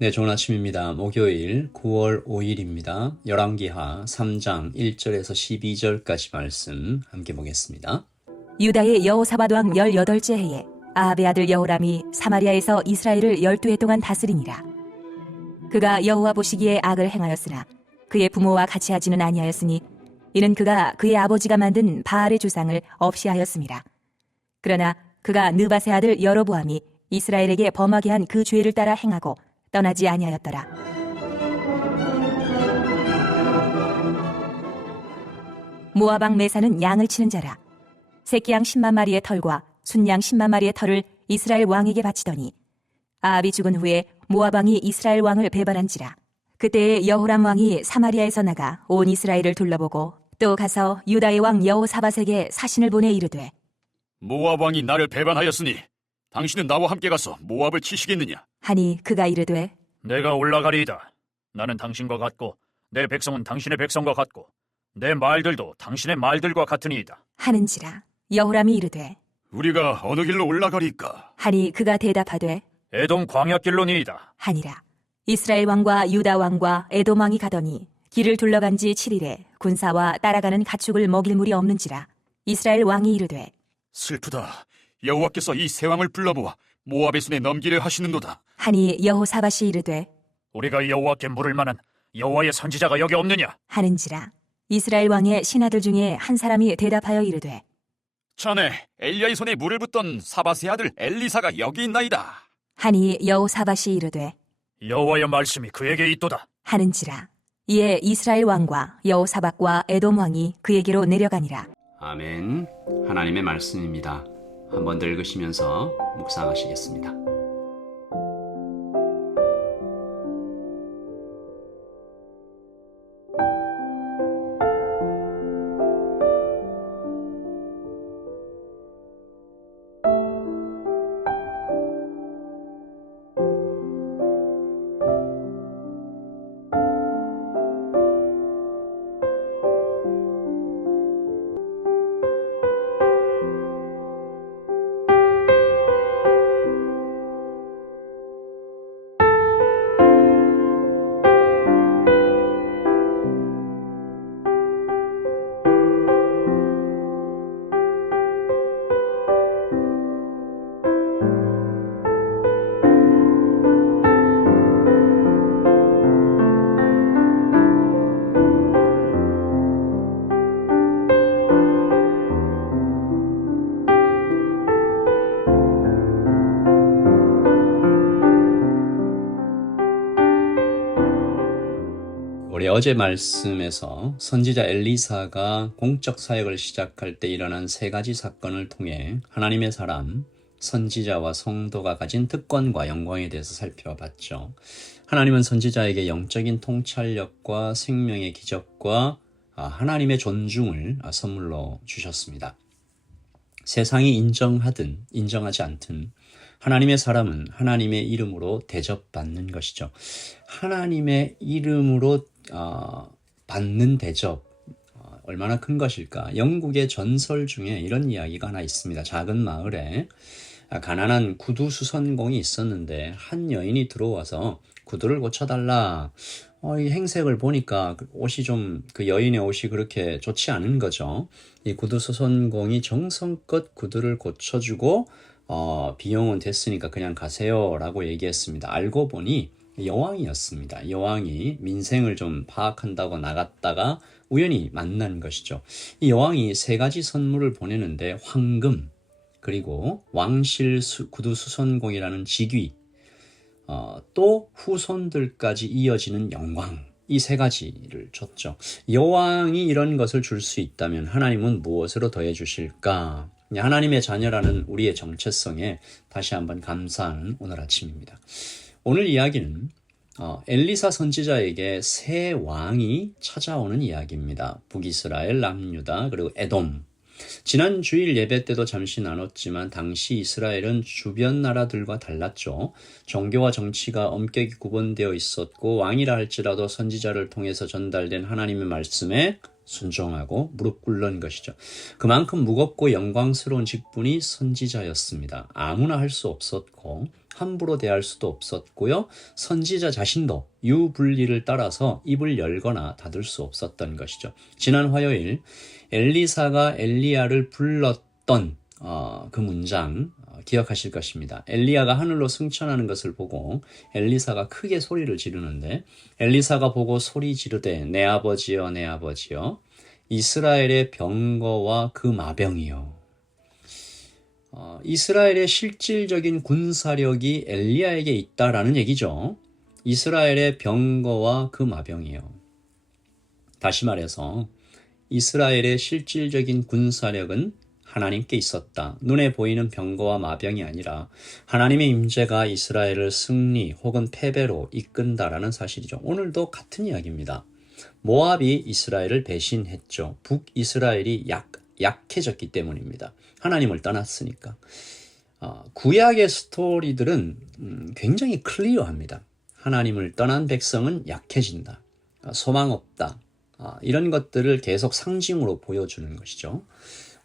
네, 좋은 아침입니다. 목요일 9월 5일입니다. 열왕기하 3장 1절에서 12절까지 말씀 함께 보겠습니다. 유다의 여호사밧 왕 18째 해에 아합의 아들 여호람이 사마리아에서 이스라엘을 12해 동안 다스리니라. 그가 여호와 보시기에 악을 행하였으나 그의 부모와 같이 하지는 아니하였으니 이는 그가 그의 아버지가 만든 바알의 주상을 없이 하였습니다. 그러나 그가 느밧의 아들 여로보암이 이스라엘에게 범하게 한 그 죄를 따라 행하고 떠나지 아니하였더라. 모압 왕 메사는 양을 치는 자라. 새끼양 10만 마리의 털과 순양 10만 마리의 털을 이스라엘 왕에게 바치더니 아합이 죽은 후에 모압 왕이 이스라엘 왕을 배반한지라. 그때에 여호람 왕이 사마리아에서 나가 온 이스라엘을 둘러보고 또 가서 유다의 왕 여호사밧에게 사신을 보내 이르되, 모압 왕이 나를 배반하였으니 당신은 나와 함께 가서 모압을 치시겠느냐? 하니 그가 이르되, 내가 올라가리이다. 나는 당신과 같고 내 백성은 당신의 백성과 같고 내 말들도 당신의 말들과 같으니이다. 하는지라. 여호람이 이르되, 우리가 어느 길로 올라가리까? 하니 그가 대답하되, 에돔 광야길로니이다. 하니라. 이스라엘 왕과 유다 왕과 에돔 왕이 가더니 길을 둘러간 지 7일에 군사와 따라가는 가축을 먹일 물이 없는지라. 이스라엘 왕이 이르되, 슬프다. 여호와께서 이 세 왕을 불러모아 모압의 손에 넘기려 하시는도다. 하니 여호사밧이 이르되, 우리가 여호와께 물을 만한 여호와의 선지자가 여기 없느냐? 하는지라. 이스라엘 왕의 신하들 중에 한 사람이 대답하여 이르되, 전에 엘리야의 손에 물을 붓던 사밧의 아들 엘리사가 여기 있나이다. 하니 여호사밧이 이르되, 여호와의 말씀이 그에게 있도다. 하는지라. 이에 이스라엘 왕과 여호사밧과 에돔 왕이 그에게로 내려가니라. 아멘. 하나님의 말씀입니다. 한번 더 읽으시면서 묵상하시겠습니다. 우리 어제 말씀에서 선지자 엘리사가 공적 사역을 시작할 때 일어난 세 가지 사건을 통해 하나님의 사람, 선지자와 성도가 가진 특권과 영광에 대해서 살펴봤죠. 하나님은 선지자에게 영적인 통찰력과 생명의 기적과 하나님의 존중을 선물로 주셨습니다. 세상이 인정하든 인정하지 않든 하나님의 사람은 하나님의 이름으로 대접받는 것이죠. 하나님의 이름으로 받는 대접 얼마나 큰 것일까? 영국의 전설 중에 이런 이야기가 하나 있습니다. 작은 마을에 가난한 구두 수선공이 있었는데 한 여인이 들어와서 구두를 고쳐달라. 이 행색을 보니까 옷이 그 여인의 옷이 그렇게 좋지 않은 거죠. 이 구두 수선공이 정성껏 구두를 고쳐주고 비용은 됐으니까 그냥 가세요 라고 얘기했습니다. 알고 보니 여왕이었습니다. 여왕이 민생을 좀 파악한다고 나갔다가 우연히 만난 것이죠. 이 여왕이 세 가지 선물을 보내는데 황금, 그리고 왕실 구두 수선공이라는 직위, 또 후손들까지 이어지는 영광, 이 세 가지를 줬죠. 여왕이 이런 것을 줄 수 있다면 하나님은 무엇으로 더해 주실까? 하나님의 자녀라는 우리의 정체성에 다시 한번 감사하는 오늘 아침입니다. 오늘 이야기는 엘리사 선지자에게 세 왕이 찾아오는 이야기입니다. 북이스라엘, 남유다, 그리고 에돔. 지난 주일 예배 때도 잠시 나눴지만 당시 이스라엘은 주변 나라들과 달랐죠. 종교와 정치가 엄격히 구분되어 있었고 왕이라 할지라도 선지자를 통해서 전달된 하나님의 말씀에 순종하고 무릎 꿇는 것이죠. 그만큼 무겁고 영광스러운 직분이 선지자였습니다. 아무나 할 수 없었고 함부로 대할 수도 없었고요. 선지자 자신도 유불리를 따라서 입을 열거나 닫을 수 없었던 것이죠. 지난 화요일 엘리사가 엘리야를 불렀던 그 문장 기억하실 것입니다. 엘리야가 하늘로 승천하는 것을 보고 엘리사가 크게 소리를 지르는데 엘리사가 보고 소리 지르되 내 아버지여 내 아버지여 이스라엘의 병거와 그 마병이요. 이스라엘의 실질적인 군사력이 엘리야에게 있다라는 얘기죠. 이스라엘의 병거와 그 마병이요. 다시 말해서 이스라엘의 실질적인 군사력은 하나님께 있었다. 눈에 보이는 병거와 마병이 아니라 하나님의 임재가 이스라엘을 승리 혹은 패배로 이끈다라는 사실이죠. 오늘도 같은 이야기입니다. 모압이 이스라엘을 배신했죠. 북이스라엘이 약해졌기 때문입니다. 하나님을 떠났으니까. 구약의 스토리들은 굉장히 클리어합니다. 하나님을 떠난 백성은 약해진다. 소망 없다. 이런 것들을 계속 상징으로 보여주는 것이죠.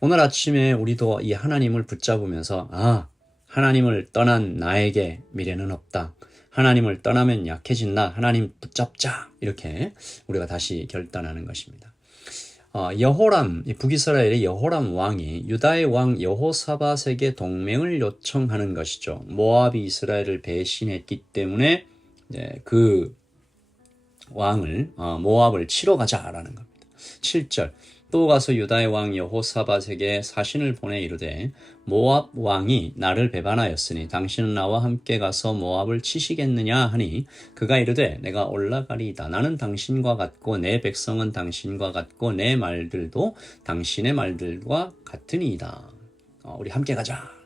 오늘 아침에 우리도 이 하나님을 붙잡으면서 하나님을 떠난 나에게 미래는 없다. 하나님을 떠나면 약해진다. 하나님 붙잡자. 이렇게 우리가 다시 결단하는 것입니다. 여호람, 북이스라엘의 여호람 왕이 유다의 왕 여호사밧에게 동맹을 요청하는 것이죠. 모압이 이스라엘을 배신했기 때문에 그 왕을 모압을 치러 가자라는 겁니다. 7절 또 가서 유다의 왕 여호사밧에게 사신을 보내 이르되 모압 왕이 나를 배반하였으니 당신은 나와 함께 가서 모압을 치시겠느냐 하니 그가 이르되 내가 올라가리이다. 나는 당신과 같고 내 백성은 당신과 같고 내 말들도 당신의 말들과 같으니이다. 우리 함께 가자.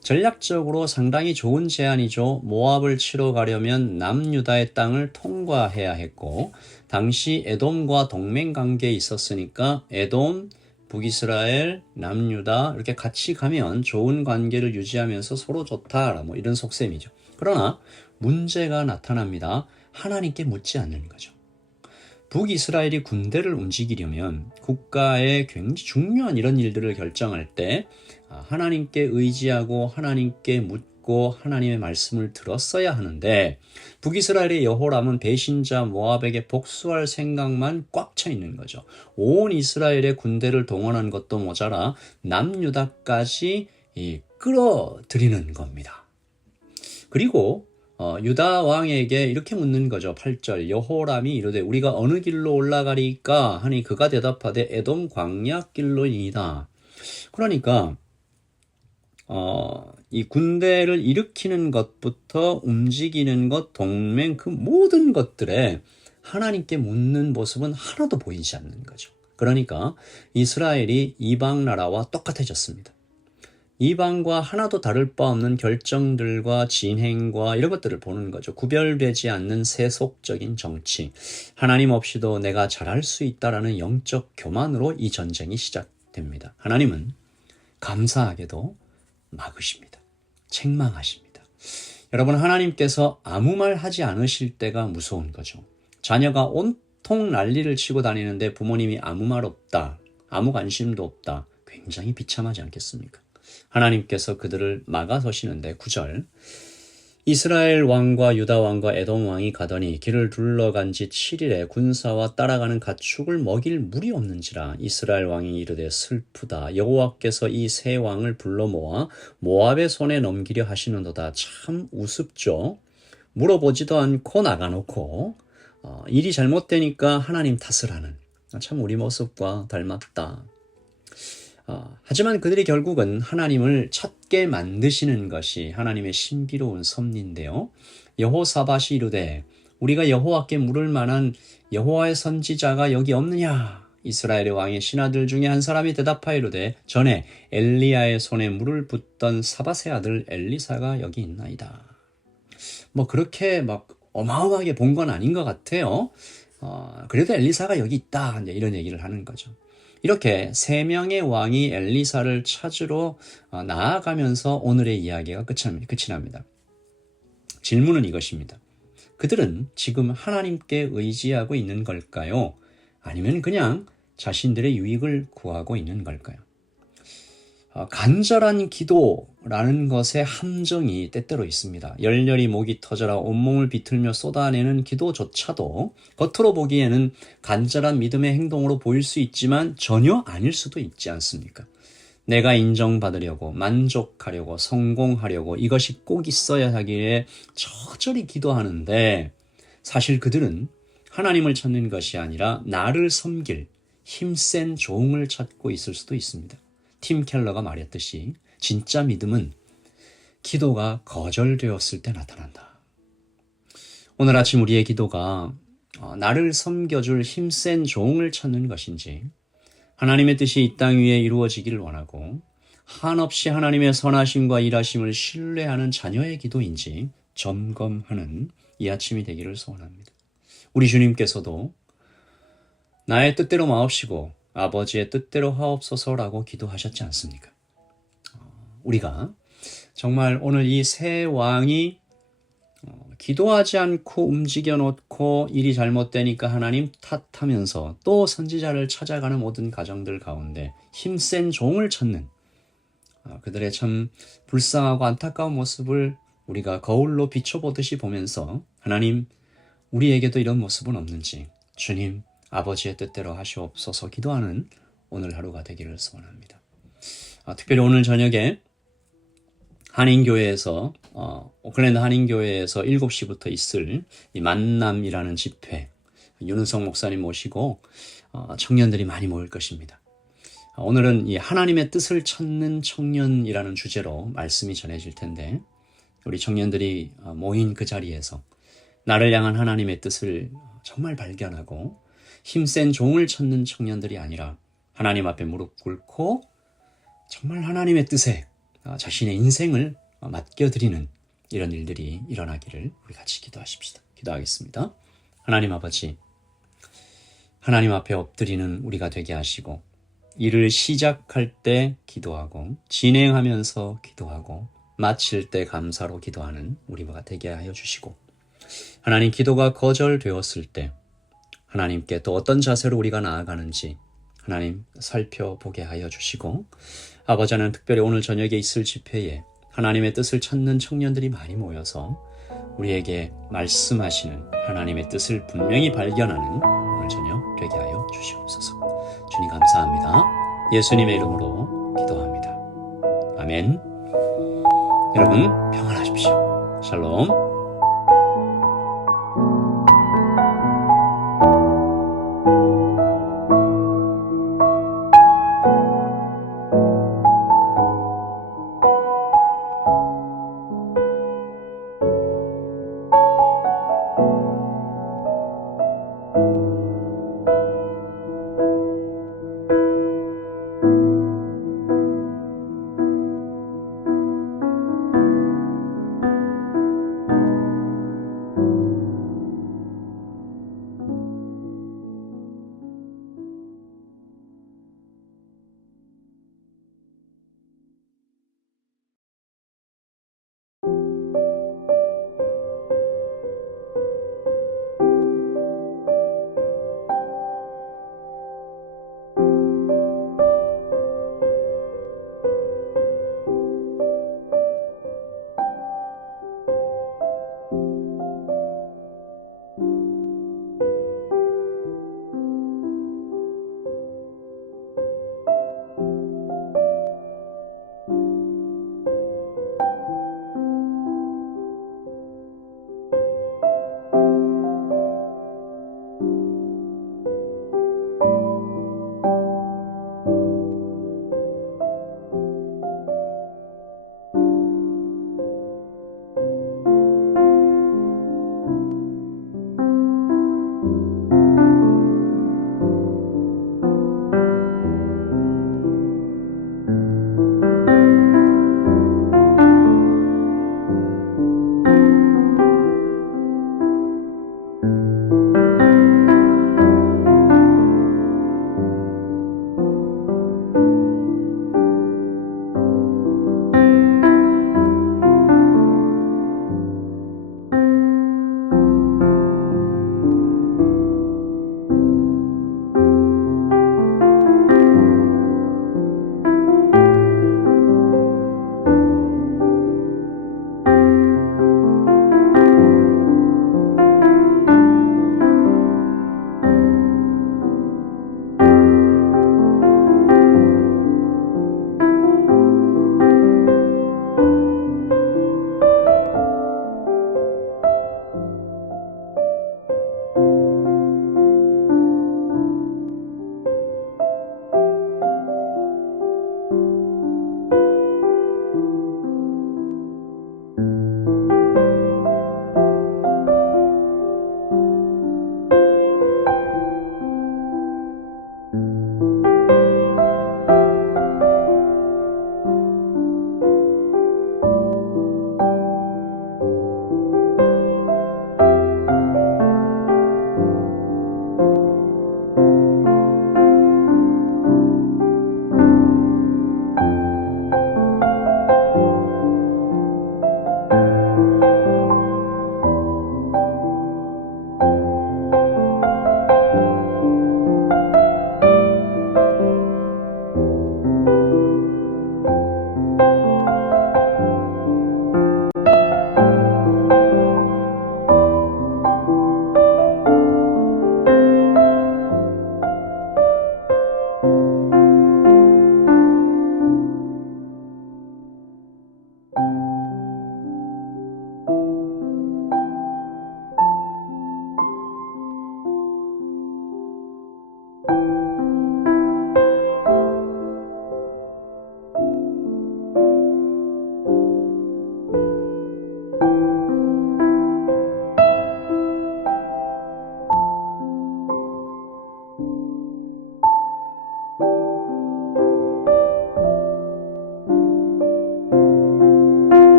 전략적으로 상당히 좋은 제안이죠. 모압을 치러 가려면 남유다의 땅을 통과해야 했고 당시 에돔과 동맹 관계에 있었으니까 에돔, 북이스라엘, 남유다 이렇게 같이 가면 좋은 관계를 유지하면서 서로 좋다 이런 속셈이죠. 그러나 문제가 나타납니다. 하나님께 묻지 않는 거죠. 북이스라엘이 군대를 움직이려면 국가의 굉장히 중요한 이런 일들을 결정할 때 하나님께 의지하고 하나님께 묻고 하나님의 말씀을 들었어야 하는데 북이스라엘의 여호람은 배신자 모압에게 복수할 생각만 꽉 차 있는 거죠. 온 이스라엘의 군대를 동원한 것도 모자라 남유다까지 끌어들이는 겁니다. 그리고 유다 왕에게 이렇게 묻는 거죠. 8절 여호람이 이르되 우리가 어느 길로 올라가리까 하니 그가 대답하되 에돔 광야길로이다. 그러니까 이 군대를 일으키는 것부터 움직이는 것, 동맹 그 모든 것들에 하나님께 묻는 모습은 하나도 보이지 않는 거죠. 그러니까 이스라엘이 이방 나라와 똑같아졌습니다. 이방과 하나도 다를 바 없는 결정들과 진행과 이런 것들을 보는 거죠. 구별되지 않는 세속적인 정치. 하나님 없이도 내가 잘할 수 있다라는 영적 교만으로 이 전쟁이 시작됩니다. 하나님은 감사하게도 막으십니다. 책망하십니다. 여러분, 하나님께서 아무 말 하지 않으실 때가 무서운 거죠. 자녀가 온통 난리를 치고 다니는데 부모님이 아무 말 없다, 아무 관심도 없다. 굉장히 비참하지 않겠습니까? 하나님께서 그들을 막아서시는데 9절 이스라엘 왕과 유다 왕과 에돔 왕이 가더니 길을 둘러간 지 7일에 군사와 따라가는 가축을 먹일 물이 없는지라. 이스라엘 왕이 이르되 슬프다. 여호와께서 이 세 왕을 불러 모아 모압의 손에 넘기려 하시는도다. 참 우습죠. 물어보지도 않고 나가놓고 일이 잘못되니까 하나님 탓을 하는, 참 우리 모습과 닮았다. 하지만 그들이 결국은 하나님을 찾게 만드시는 것이 하나님의 신비로운 섭리인데요. 여호사밧이 이르되 우리가 여호와께 물을 만한 여호와의 선지자가 여기 없느냐? 이스라엘의 왕의 신하들 중에 한 사람이 대답하여 이르되 전에 엘리야의 손에 물을 붓던 사밧의 아들 엘리사가 여기 있나이다. 그렇게 막 어마어마하게 본 건 아닌 것 같아요. 그래도 엘리사가 여기 있다, 이제 이런 얘기를 하는 거죠. 이렇게 세 명의 왕이 엘리사를 찾으러 나아가면서 오늘의 이야기가 끝이 납니다. 질문은 이것입니다. 그들은 지금 하나님께 의지하고 있는 걸까요? 아니면 그냥 자신들의 유익을 구하고 있는 걸까요? 간절한 기도라는 것의 함정이 때때로 있습니다. 열렬히 목이 터져라 온몸을 비틀며 쏟아내는 기도조차도 겉으로 보기에는 간절한 믿음의 행동으로 보일 수 있지만 전혀 아닐 수도 있지 않습니까? 내가 인정받으려고, 만족하려고, 성공하려고 이것이 꼭 있어야 하기에 저절히 기도하는데 사실 그들은 하나님을 찾는 것이 아니라 나를 섬길 힘센 종을 찾고 있을 수도 있습니다. 팀 켈러가 말했듯이 진짜 믿음은 기도가 거절되었을 때 나타난다. 오늘 아침 우리의 기도가 나를 섬겨줄 힘센 종을 찾는 것인지 하나님의 뜻이 이 땅 위에 이루어지기를 원하고 한없이 하나님의 선하심과 일하심을 신뢰하는 자녀의 기도인지 점검하는 이 아침이 되기를 소원합니다. 우리 주님께서도 나의 뜻대로 마옵시고 아버지의 뜻대로 하옵소서라고 기도하셨지 않습니까? 우리가 정말 오늘 이 세 왕이 기도하지 않고 움직여 놓고 일이 잘못되니까 하나님 탓하면서 또 선지자를 찾아가는 모든 가정들 가운데 힘센 종을 찾는 그들의 참 불쌍하고 안타까운 모습을 우리가 거울로 비춰보듯이 보면서 하나님 우리에게도 이런 모습은 없는지 주님 아버지의 뜻대로 하시옵소서 기도하는 오늘 하루가 되기를 소원합니다. 특별히 오늘 저녁에 한인교회에서 오클랜드 한인교회에서 7시부터 있을 이 만남이라는 집회 윤은성 목사님 모시고 청년들이 많이 모일 것입니다. 오늘은 이 하나님의 뜻을 찾는 청년이라는 주제로 말씀이 전해질 텐데 우리 청년들이 모인 그 자리에서 나를 향한 하나님의 뜻을 정말 발견하고 힘센 종을 찾는 청년들이 아니라 하나님 앞에 무릎 꿇고 정말 하나님의 뜻에 자신의 인생을 맡겨드리는 이런 일들이 일어나기를 우리 같이 기도하십시다. 기도하겠습니다. 하나님 아버지, 하나님 앞에 엎드리는 우리가 되게 하시고 일을 시작할 때 기도하고 진행하면서 기도하고 마칠 때 감사로 기도하는 우리가 되게 하여 주시고 하나님 기도가 거절되었을 때 하나님께 또 어떤 자세로 우리가 나아가는지 하나님 살펴보게 하여 주시고 아버지는 특별히 오늘 저녁에 있을 집회에 하나님의 뜻을 찾는 청년들이 많이 모여서 우리에게 말씀하시는 하나님의 뜻을 분명히 발견하는 오늘 저녁 되게 하여 주시옵소서. 주님 감사합니다. 예수님의 이름으로 기도합니다. 아멘. 여러분 평안하십시오. 샬롬.